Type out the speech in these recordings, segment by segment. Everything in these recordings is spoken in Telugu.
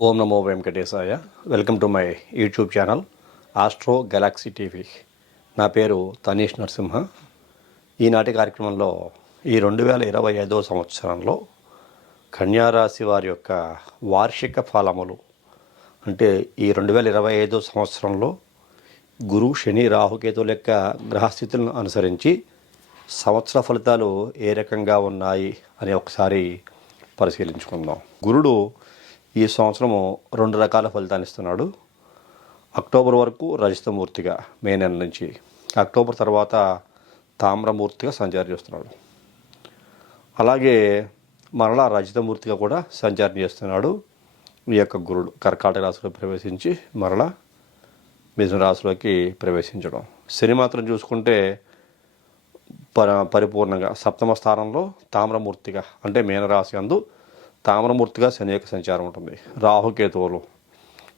ఓం నమో వెంకటేశాయ. Welcome to my YouTube channel Astro Galaxy TV. నా పేరు తనీష్ నరసింహ. ఈనాటి కార్యక్రమంలో ఈ రెండు వేల ఇరవై ఐదో సంవత్సరంలో కన్యారాశి వారి యొక్క వార్షిక ఫలములు అంటే ఈ రెండు వేల ఇరవై ఐదో సంవత్సరంలో గురు శని రాహుకేతుల లెక్క గ్రహస్థితులను అనుసరించి సంవత్సర ఫలితాలు ఏ రకంగా ఉన్నాయి అని ఒకసారి పరిశీలించుకుందాం. గురుడు ఈ సంవత్సరము రెండు రకాల ఫలితాన్ని ఇస్తున్నాడు అక్టోబర్ వరకు రజితమూర్తిగా మే నెల నుంచి. అక్టోబర్ తర్వాత తామ్రమూర్తిగా సంచారం చేస్తున్నాడు. అలాగే మరలా రజితమూర్తిగా కూడా సంచారం చేస్తున్నాడు. ఈ యొక్క గురుడు కర్కాటక రాశిలో ప్రవేశించి మరలా మిథున రాశిలోకి ప్రవేశించడం. శని మాత్రం చూసుకుంటే ప పరిపూర్ణంగా సప్తమ స్థానంలో తామ్రమూర్తిగా అంటే మీనరాశి అందు తామరమూర్తిగా శని యొక్క సంచారం ఉంటుంది. రాహుకేతువులు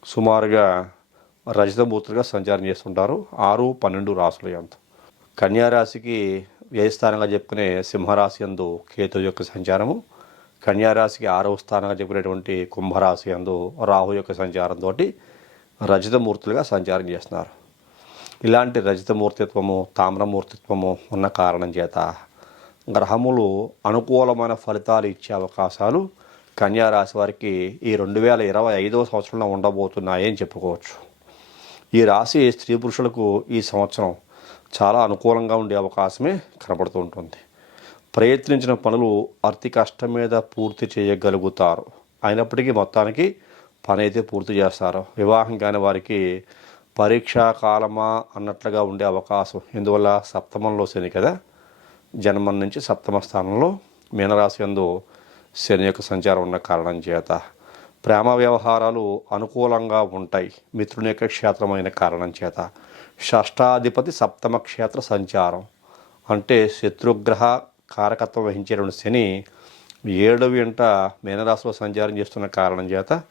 సుమారుగా రజతమూర్తులుగా సంచారం చేస్తుంటారు. ఆరు పన్నెండు రాసుల ఎంత కన్యారాశికి వ్యయస్థానంగా చెప్పుకునే సింహరాశి అందు కేతు యొక్క సంచారము. కన్యారాశికి ఆరవ స్థానంగా చెప్పుకునేటువంటి కుంభరాశి అందు రాహు యొక్క సంచారంతో రజతమూర్తులుగా సంచారం చేస్తున్నారు. ఇలాంటి రజతమూర్తిత్వము తామ్రమూర్తిత్వము ఉన్న కారణం చేత గ్రహములు అనుకూలమైన ఫలితాలు ఇచ్చే అవకాశాలు కన్యా రాశి వారికి ఈ రెండు వేల ఇరవై ఐదవ సంవత్సరంలో ఉండబోతున్నాయని చెప్పుకోవచ్చు. ఈ రాశి స్త్రీ పురుషులకు ఈ సంవత్సరం చాలా అనుకూలంగా ఉండే అవకాశమే కనబడుతూ ఉంటుంది. ప్రయత్నించిన పనులు అతి కష్టం మీద పూర్తి చేయగలుగుతారు. అయినప్పటికీ మొత్తానికి పని అయితే పూర్తి చేస్తారు. వివాహం కాని వారికి పరీక్షా కాలమా అన్నట్లుగా ఉండే అవకాశం. ఎందువల్ల సప్తమంలో శని కదా. జన్మం నుంచి సప్తమ స్థానంలో మీనరాశి యందు శని యొక్క సంచారం ఉన్న కారణం చేత. ప్రేమ వ్యవహారాలు అనుకూలంగా ఉంటాయి. మిత్రుని యొక్క క్షేత్రమైన కారణం చేత. షష్టాధిపతి సప్తమ క్షేత్ర సంచారం. అంటే శత్రుగ్రహ కారకత్వం వహించేటువంటి శని ఏడవ వెంట మీనరాశిలో సంచారం చేస్తున్న కారణం చేత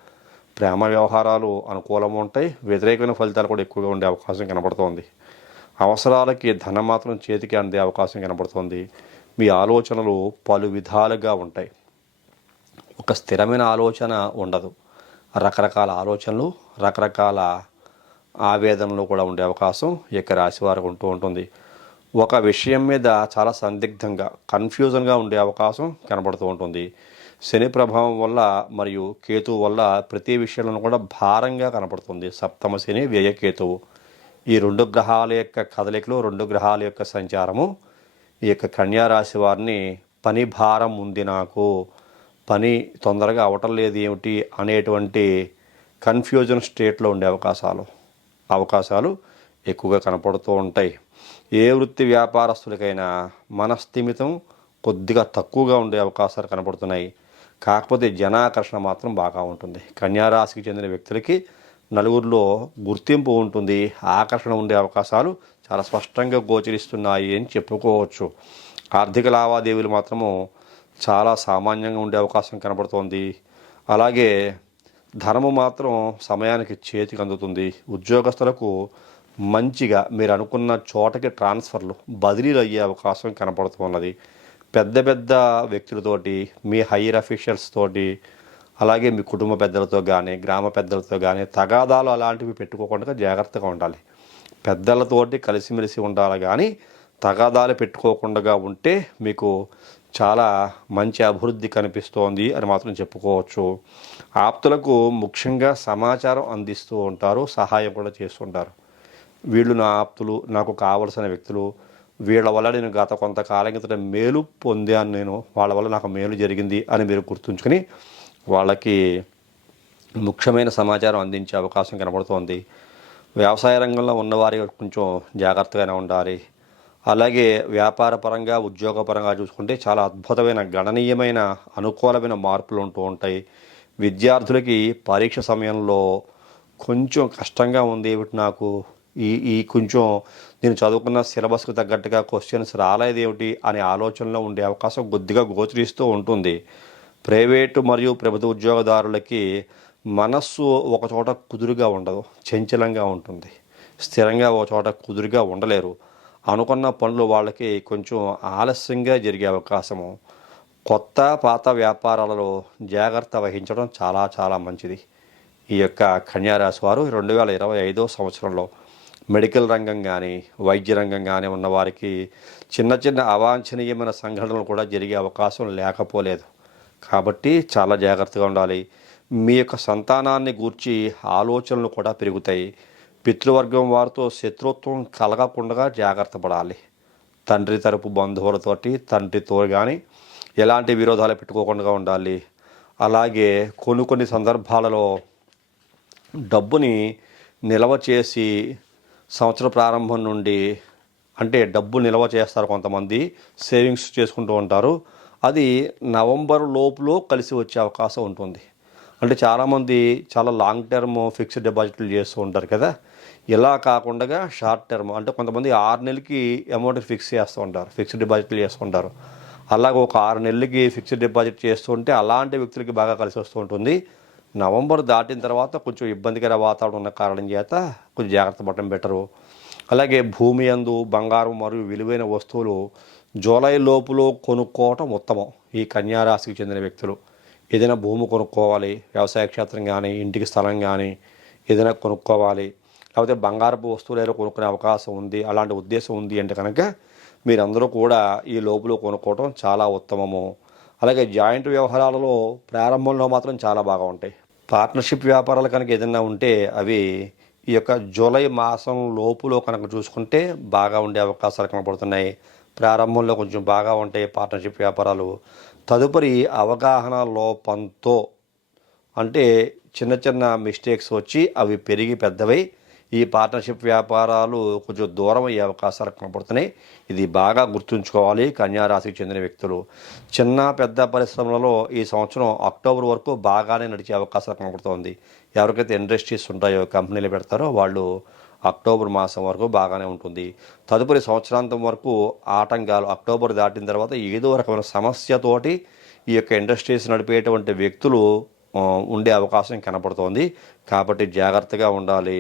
ప్రేమ వ్యవహారాలు అనుకూలంగా ఉంటాయి. వ్యతిరేకమైన ఫలితాలు కూడా ఎక్కువగా ఉండే అవకాశం కనబడుతోంది. అవసరాలకి ధనం మాత్రం చేతికి అందే అవకాశం కనబడుతుంది. మీ ఆలోచనలు పలు విధాలుగా ఉంటాయి. ఒక స్థిరమైన ఆలోచన ఉండదు. రకరకాల ఆలోచనలు రకరకాల ఆవేదనలు కూడా ఉండే అవకాశం ఈ యొక్క రాశి వారికి ఉంటూ ఉంటుంది. ఒక విషయం మీద చాలా సందిగ్ధంగా కన్ఫ్యూజన్గా ఉండే అవకాశం కనబడుతూ ఉంటుంది. శని ప్రభావం వల్ల మరియు కేతువు వల్ల ప్రతి విషయంలో కూడా భారంగా కనపడుతుంది సప్తమ శని వ్యయకేతువు ఈ రెండు గ్రహాల యొక్క కదలికలు రెండు గ్రహాల యొక్క సంచారము ఈ యొక్క కన్యారాశి వారిని పని భారం ఉంది నాకు. పని తొందరగా అవటం లేదు ఏమిటి అనేటువంటి కన్ఫ్యూజన్ స్టేట్లో ఉండే అవకాశాలు అవకాశాలు ఎక్కువగా కనపడుతూ ఉంటాయి. ఏ వృత్తి వ్యాపారస్తులకైనా మనస్థిమితం కొద్దిగా తక్కువగా ఉండే అవకాశాలు కనపడుతున్నాయి. కాకపోతే జనాకర్షణ మాత్రం బాగా ఉంటుంది. కన్యారాశికి చెందిన వ్యక్తులకి నలుగురిలో గుర్తింపు ఉంటుంది. ఆకర్షణ ఉండే అవకాశాలు చాలా స్పష్టంగా గోచరిస్తున్నాయి అని చెప్పుకోవచ్చు. ఆర్థిక లావాదేవీలు మాత్రము చాలా సామాన్యంగా ఉండే అవకాశం కనబడుతోంది. అలాగే ధనము మాత్రం సమయానికి చేతికి అందుతుంది. ఉద్యోగస్తులకు మంచిగా మీరు అనుకున్న చోటకి ట్రాన్స్ఫర్లు బదిలీలు అయ్యే అవకాశం కనపడుతున్నది పెద్ద పెద్ద వ్యక్తులతోటి మీ హైయర్ అఫీషియల్స్ తోటి అలాగే మీ కుటుంబ పెద్దలతో కానీ గ్రామ పెద్దలతో కానీ తగాదాలు అలాంటివి పెట్టుకోకుండా జాగ్రత్తగా ఉండాలి. పెద్దలతోటి కలిసిమెలిసి ఉండాలి కానీ తగాదాలు పెట్టుకోకుండా ఉంటే మీకు చాలా మంచి అభివృద్ధి కనిపిస్తోంది అని మాత్రం చెప్పుకోవచ్చు. ఆప్తులకు ముఖ్యంగా సమాచారం అందిస్తూ ఉంటారు సహాయం కూడా చేస్తుంటారు. వీళ్ళు నా ఆప్తులు నాకు కావలసిన వ్యక్తులు వీళ్ళ వల్ల నేను గత కొంతకాలం క్రితం మేలు పొందాను నేను వాళ్ళ వల్ల నాకు మేలు జరిగింది అని మీరు గుర్తుంచుకొని వాళ్ళకి ముఖ్యమైన సమాచారం అందించే అవకాశం కనబడుతోంది. వ్యవసాయ రంగంలో ఉన్నవారి కొంచెం జాగ్రత్తగానే ఉండాలి. అలాగే వ్యాపార పరంగా ఉద్యోగ పరంగా చూసుకుంటే చాలా అద్భుతమైన గణనీయమైన అనుకూలమైన మార్పులు ఉంటూ ఉంటాయి. విద్యార్థులకి పరీక్ష సమయంలో కొంచెం కష్టంగా ఉంది ఏమిటి నాకు? ఈ ఈ కొంచెం నేను చదువుకున్న సిలబస్కు తగ్గట్టుగా క్వశ్చన్స్ రాలేదేమిటి అనే ఆలోచనలో ఉండే అవకాశం కొద్దిగా గోచరిస్తూ ఉంటుంది. ప్రైవేటు మరియు ప్రభుత్వ ఉద్యోగదారులకి మనస్సు ఒక చోట కుదురుగా ఉండదు చంచలంగా ఉంటుంది. స్థిరంగా ఒక చోట కుదురుగా ఉండలేరు. అనుకున్న పనులు వాళ్ళకి కొంచెం ఆలస్యంగా జరిగే అవకాశము. కొత్త పాత వ్యాపారాలలో జాగ్రత్త వహించడం చాలా చాలా మంచిది. ఈ యొక్క కన్యారాశి వారు రెండు వేల ఇరవై ఐదో సంవత్సరంలో మెడికల్ రంగం కానీ వైద్య రంగం కానీ ఉన్నవారికి చిన్న చిన్న అవాంఛనీయమైన సంఘటనలు కూడా జరిగే అవకాశం లేకపోలేదు. కాబట్టి చాలా జాగ్రత్తగా ఉండాలి. మీ యొక్క సంతానాన్ని గూర్చి ఆలోచనలు కూడా పెరుగుతాయి. పితృవర్గం వారితో శత్రుత్వం కలగకుండా జాగ్రత్త పడాలి. తండ్రి తరపు బంధువులతోటి తండ్రితో కానీ ఎలాంటి విరోధాలు పెట్టుకోకుండా ఉండాలి. అలాగే కొన్ని కొన్ని సందర్భాలలో డబ్బుని నిల్వ చేసి సంవత్సర ప్రారంభం నుండి అంటే డబ్బు నిల్వ చేస్తారు కొంతమంది సేవింగ్స్ చేసుకుంటూ ఉంటారు. అది నవంబర్ లోపులో కలిసి వచ్చే అవకాశం ఉంటుంది. అంటే చాలామంది చాలా లాంగ్ టర్మ్ ఫిక్స్డ్ డిపాజిట్లు చేస్తూ ఉంటారు కదా. ఇలా కాకుండా షార్ట్ టర్మ్ అంటే కొంతమంది ఆరు నెలలకి అమౌంట్ ఫిక్స్ చేస్తూ ఉంటారు ఫిక్స్డ్ డిపాజిట్లు చేస్తుంటారు అలాగే ఒక ఆరు నెలలకి ఫిక్స్డ్ డిపాజిట్ చేస్తుంటే అలాంటి వ్యక్తులకి బాగా కలిసి వస్తూ ఉంటుంది. నవంబర్ దాటిన తర్వాత కొంచెం ఇబ్బందికర వాతావరణం ఉన్న కారణం చేత కొంచెం జాగ్రత్త పడటం బెటరు అలాగే భూమి అందు బంగారం మరియు విలువైన వస్తువులు జూలై లోపులో కొనుక్కోవటం ఉత్తమం ఈ కన్యారాశికి చెందిన వ్యక్తులు. ఏదైనా భూమి కొనుక్కోవాలి వ్యవసాయ క్షేత్రం కానీ ఇంటికి స్థలం కానీ ఏదైనా కొనుక్కోవాలి లేకపోతే బంగారపు వస్తువులు ఏదో కొనుక్కునే అవకాశం ఉంది అలాంటి ఉద్దేశం ఉంది అంటే కనుక మీరందరూ కూడా ఈ లోపులో కొనుక్కోవటం చాలా ఉత్తమము. అలాగే జాయింట్ వ్యవహారాలలో ప్రారంభంలో మాత్రం చాలా బాగా ఉంటాయి. పార్ట్నర్షిప్ వ్యాపారాలు కనుక ఏదైనా ఉంటే అవి ఈ యొక్క జూలై మాసం లోపులో కనుక చూసుకుంటే బాగా ఉండే అవకాశాలు కనబడుతున్నాయి. ప్రారంభంలో కొంచెం బాగా ఉంటాయి పార్ట్నర్షిప్ వ్యాపారాలు. తదుపరి అవగాహన లోపంతో అంటే చిన్న చిన్న మిస్టేక్స్ వచ్చి అవి పెరిగి పెద్దవై ఈ పార్ట్నర్షిప్ వ్యాపారాలు కొంచెం దూరం అయ్యే అవకాశాలు కనపడుతున్నాయి. ఇది బాగా గుర్తుంచుకోవాలి. కన్యారాశికి చెందిన వ్యక్తులు. చిన్న పెద్ద పరిశ్రమలలో ఈ సంవత్సరం అక్టోబర్ వరకు బాగానే నడిచే అవకాశాలు కనపడుతోంది. ఎవరికైతే ఇండస్ట్రీస్ ఉంటాయో కంపెనీలు పెడతారో వాళ్ళు అక్టోబర్ మాసం వరకు బాగానే ఉంటుంది. తదుపరి సంవత్సరాంతం వరకు ఆటంకాలు అక్టోబర్ దాటిన తర్వాత ఏదో రకమైన సమస్యతోటి ఈ యొక్క ఇండస్ట్రీస్ నడిపేటువంటి వ్యక్తులు ఉండే అవకాశం కనపడుతోంది. కాబట్టి జాగ్రత్తగా ఉండాలి.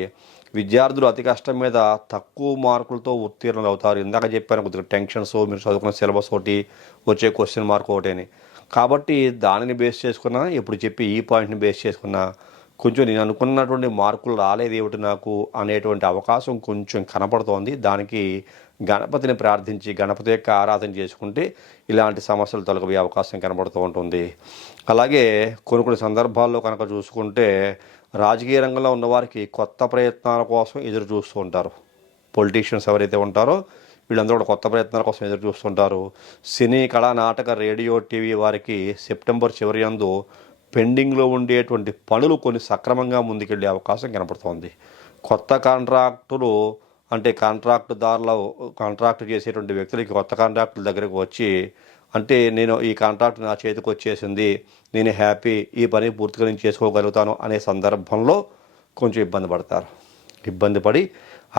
విద్యార్థులు అతి కష్టం మీద తక్కువ మార్కులతో ఉత్తీర్ణులు అవుతారు ఇందాక చెప్పాను కొద్దిగా టెన్షన్స్ మీరు చదువుకున్న సిలబస్ ఒకటి వచ్చే క్వశ్చన్ మార్క్ ఒకటి అని కాబట్టి దానిని బేస్ చేసుకున్నా ఇప్పుడు చెప్పి ఈ పాయింట్ని బేస్ చేసుకున్నా కొంచెం నేను అనుకున్నటువంటి మార్కులు రాలేదు ఏమిటి నాకు అనేటువంటి అవకాశం కొంచెం కనపడుతోంది. దానికి గణపతిని ప్రార్థించి గణపతి యొక్క ఆరాధన చేసుకుంటే ఇలాంటి సమస్యలు తొలగబోయే అవకాశం కనబడుతూ ఉంటుంది. అలాగే కొన్ని కొన్ని సందర్భాల్లో కనుక చూసుకుంటే రాజకీయ రంగంలో ఉన్నవారికి కొత్త ప్రయత్నాల కోసం ఎదురు చూస్తూ ఉంటారు. పొలిటీషియన్స్ ఎవరైతే ఉంటారో వీళ్ళందరూ కూడా కొత్త ప్రయత్నాల కోసం ఎదురు చూస్తుంటారు సినీ కళా నాటక రేడియో టీవీ వారికి సెప్టెంబర్ చివరి అందు పెండింగ్లో ఉండేటువంటి పనులు కొన్ని సక్రమంగా ముందుకెళ్ళే అవకాశం కనపడుతోంది. కొత్త కాంట్రాక్టులు అంటే కాంట్రాక్టుదారుల కాంట్రాక్ట్ చేసేటువంటి వ్యక్తులకి కొత్త కాంట్రాక్టుల దగ్గరకు వచ్చి అంటే నేను ఈ కాంట్రాక్ట్ నా చేతికి వచ్చేసింది నేను హ్యాపీ ఈ పని పూర్తిగా నేను చేసుకోగలుగుతాను అనే సందర్భంలో కొంచెం ఇబ్బంది పడతారు. ఇబ్బంది పడి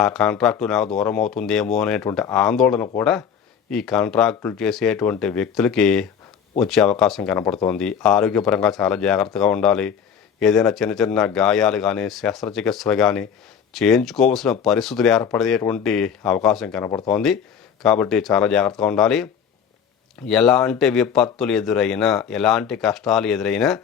ఆ కాంట్రాక్టు నాకు దూరం అవుతుందేమో అనేటువంటి ఆందోళన కూడా ఈ కాంట్రాక్టులు చేసేటువంటి వ్యక్తులకి వచ్చే అవకాశం కనపడుతోంది. ఆరోగ్యపరంగా చాలా జాగ్రత్తగా ఉండాలి. ఏదైనా చిన్న చిన్న గాయాలు కానీ శస్త్రచికిత్సలు కానీ చేయించుకోవాల్సిన పరిస్థితులు ఏర్పడేటువంటి అవకాశం కనపడుతోంది. కాబట్టి చాలా జాగ్రత్తగా ఉండాలి. ఎలాంటి విపత్తులు ఎదురైనా ఎలాంటి కష్టాలు ఎదురైనా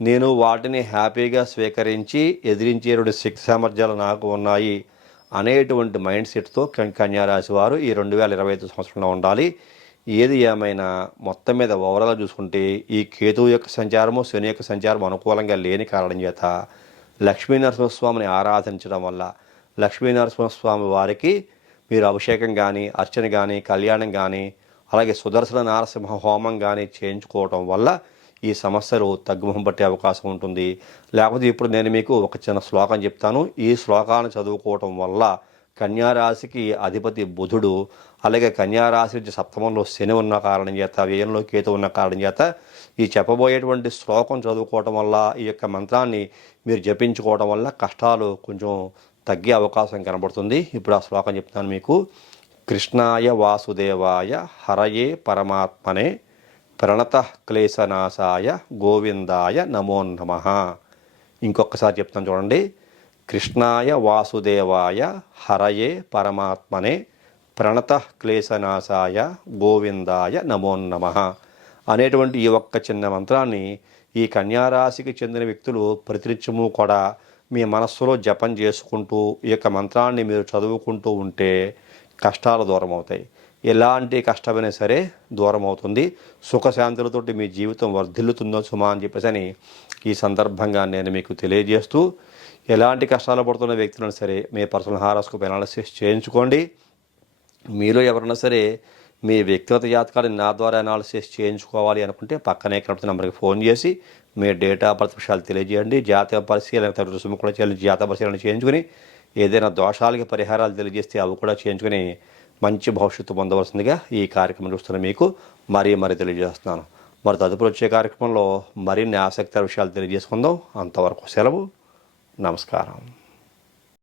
నేను వాటిని హ్యాపీగా స్వీకరించి ఎదిరించేటువంటి శక్తి సామర్థ్యాలు నాకు ఉన్నాయి అనేటువంటి మైండ్ సెట్తో కన్యారాశి వారు ఈ రెండు వేల ఇరవై ఐదు సంవత్సరంలో ఉండాలి. ఏది ఏమైనా మొత్తం మీద ఓవరాల్గా చూసుకుంటే ఈ కేతువు యొక్క సంచారము శని యొక్క సంచారం అనుకూలంగా లేని కారణం చేత లక్ష్మీ నరసింహస్వామిని ఆరాధించడం వల్ల లక్ష్మీ నరసింహస్వామి వారికి మీరు అభిషేకం కానీ అర్చన కానీ కళ్యాణం కానీ అలాగే సుదర్శన నారసింహ హోమం కానీ చేయించుకోవటం వల్ల ఈ సమస్యలు తగ్గుముఖం పట్టే అవకాశం ఉంటుంది. లేకపోతే ఇప్పుడు నేను మీకు ఒక చిన్న శ్లోకం చెప్తాను. ఈ శ్లోకాన్ని చదువుకోవటం వల్ల కన్యారాశికి అధిపతి బుధుడు అలాగే కన్యారాశి నుంచి సప్తమంలో శని ఉన్న కారణం చేత వ్యయంలో కేతు ఉన్న కారణం చేత ఈ చెప్పబోయేటువంటి శ్లోకం చదువుకోవటం వల్ల ఈ యొక్క మంత్రాన్ని మీరు జపించుకోవడం వల్ల కష్టాలు కొంచెం తగ్గే అవకాశం కనబడుతుంది. ఇప్పుడు ఆ శ్లోకం చెప్తాను మీకు. కృష్ణాయ వాసుదేవాయ హరయే పరమాత్మనే ప్రణత క్లేశనాశాయ గోవిందాయ నమో నమ. ఇంకొకసారి చెప్తాను చూడండి. కృష్ణాయ వాసుదేవాయ హరయే పరమాత్మనే ప్రణత క్లేశనాశాయ గోవిందాయ నమో నమ అనేటువంటి ఈ ఒక్క చిన్న మంత్రాన్ని ఈ కన్యారాశికి చెందిన వ్యక్తులు ప్రతినిత్యము కూడా మీ మనస్సులో జపం చేసుకుంటూ ఈ యొక్క మంత్రాన్ని మీరు చదువుకుంటూ ఉంటే కష్టాలు దూరం అవుతాయి ఎలాంటి కష్టమైనా సరే దూరం అవుతుంది సుఖశాంతులతోటి మీ జీవితం వర్ధిల్లుతుందో సుమా అని చెప్పేసి అని ఈ సందర్భంగా నేను మీకు తెలియజేస్తూ ఎలాంటి కష్టాలు పడుతున్న వ్యక్తులను సరే మీ పర్సనల్ హారాస్కోప్ అనాలిసిస్ చేయించుకోండి. మీలో ఎవరైనా సరే మీ వ్యక్తిగత జాతకాన్ని నా ద్వారా అనాలిసిస్ చేయించుకోవాలి అనుకుంటే పక్కనే కనబడుతున్న నెంబర్కి ఫోన్ చేసి మీ డేటా ప్రతిపక్షాలు బర్త్ విషయాలు తెలియజేయండి. జాతీయ పరిశీలన రుసుము కూడా చేయాలి. జాతీయ పరిశీలన చేయించుకుని ఏదైనా దోషాలకి పరిహారాలు తెలియజేస్తే అవి కూడా చేయించుకుని మంచి భవిష్యత్తు పొందవలసిందిగా ఈ కార్యక్రమం చూస్తున్న మీకు మరీ మరీ తెలియజేస్తున్నాను. మరి తదుపరి వచ్చే కార్యక్రమంలో మరిన్ని ఆసక్తికర విషయాలు తెలియజేసుకుందాం. అంతవరకు సెలవు. నమస్కారం